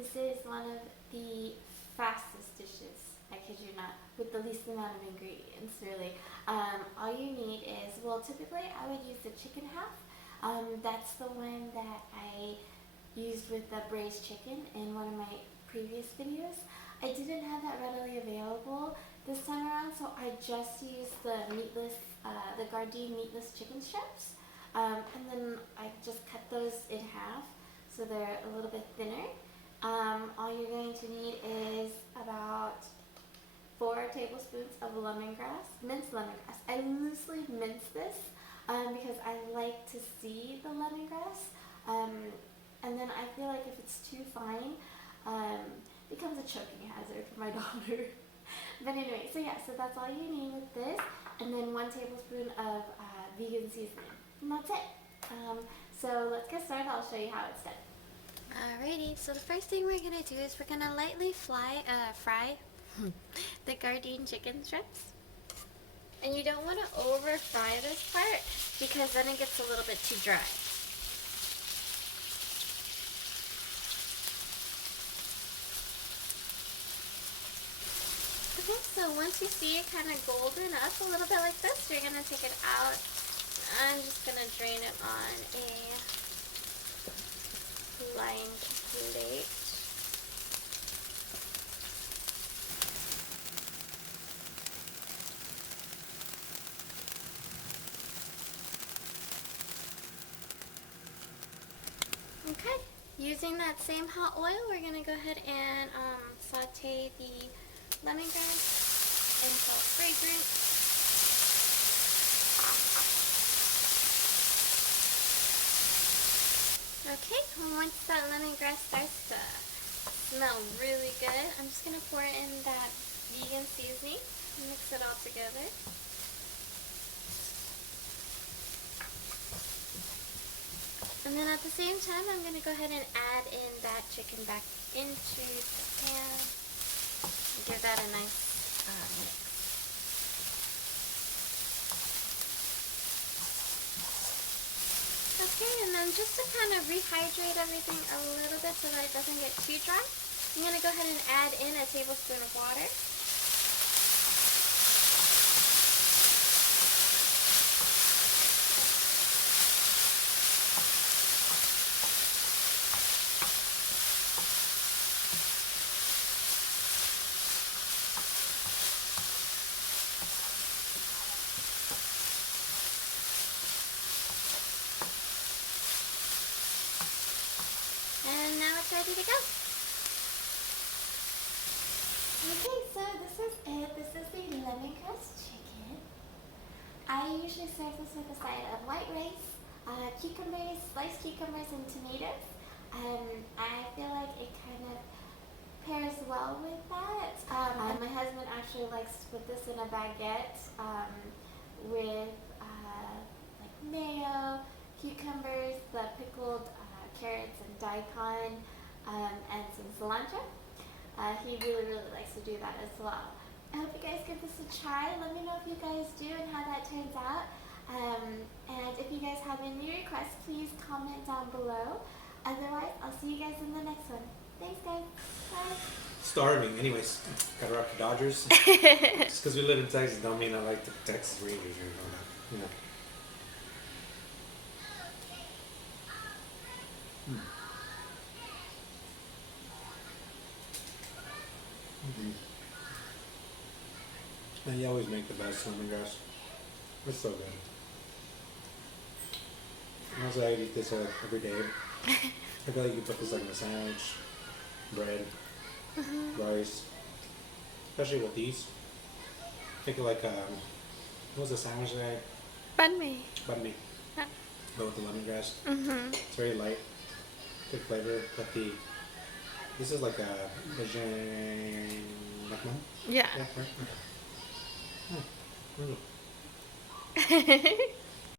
This is one of the fastest dishes, I kid you not, with the least amount of ingredients, really. All you need is, well, typically I would use the chicken half. That's the one that I used with the braised chicken in one of my previous videos. I didn't have that readily available this time around, so I just used the Gardein Meatless Chik'n Strips. And then I just cut those in half so they're a little bit thinner. All you're going to need is about 4 tablespoons of lemongrass, minced lemongrass. I loosely mince this because I like to see the lemongrass. And then I feel like if it's too fine, it becomes a choking hazard for my daughter. But anyway, so yeah, so that's all you need with this. And then 1 tablespoon of vegan seasoning. And that's it. So let's get started. I'll show you how it's done. Alrighty, so the first thing we're going to do is we're going to lightly fry the Gardein chicken strips. And you don't want to over fry this part because then it gets a little bit too dry. Okay, so once you see it kind of golden up a little bit like this, you're going to take it out. I'm just going to drain it on a lined plate. Okay, using that same hot oil, we're going to go ahead and saute the lemongrass until fragrant. Okay, once that lemongrass starts to smell really good, I'm just going to pour in that vegan seasoning and mix it all together. And then at the same time, I'm going to go ahead and add in that chicken back into the pan and give that a nice mix. Okay, and then just to kind of rehydrate everything a little bit so that it doesn't get too dry, I'm going to go ahead and add in a tablespoon of water. And now it's ready to go. Okay, so this is it. This is the lemongrass chicken. I usually serve this with a side of white rice, cucumbers, sliced cucumbers, and tomatoes. I feel like it kind of pairs well with that. My husband actually likes to put this in a baguette with like mayo, cucumbers, the pickled carrots and daikon, and some cilantro. He really likes to do that as well. I hope you guys give this a try. Let me know if you guys do and how that turns out. And if you guys have any requests, please comment down below. Otherwise, I'll see you guys in the next one. Thanks, guys. Bye. Starving. Anyways, gotta rock the Dodgers. Just because we live in Texas don't mean I like the Texas Rangers or whatnot, you know. And you always make the best lemongrass. It's so good. Honestly, I eat this every day. I feel like you can put this like in a sandwich, bread, rice, especially with these. Think of like what was the sandwich that I? Banh mi. Banh mi. Yeah. But with the lemongrass. It's very light, good flavor. But this is like a Gardein. Yeah. Yeah, right. Oh, really.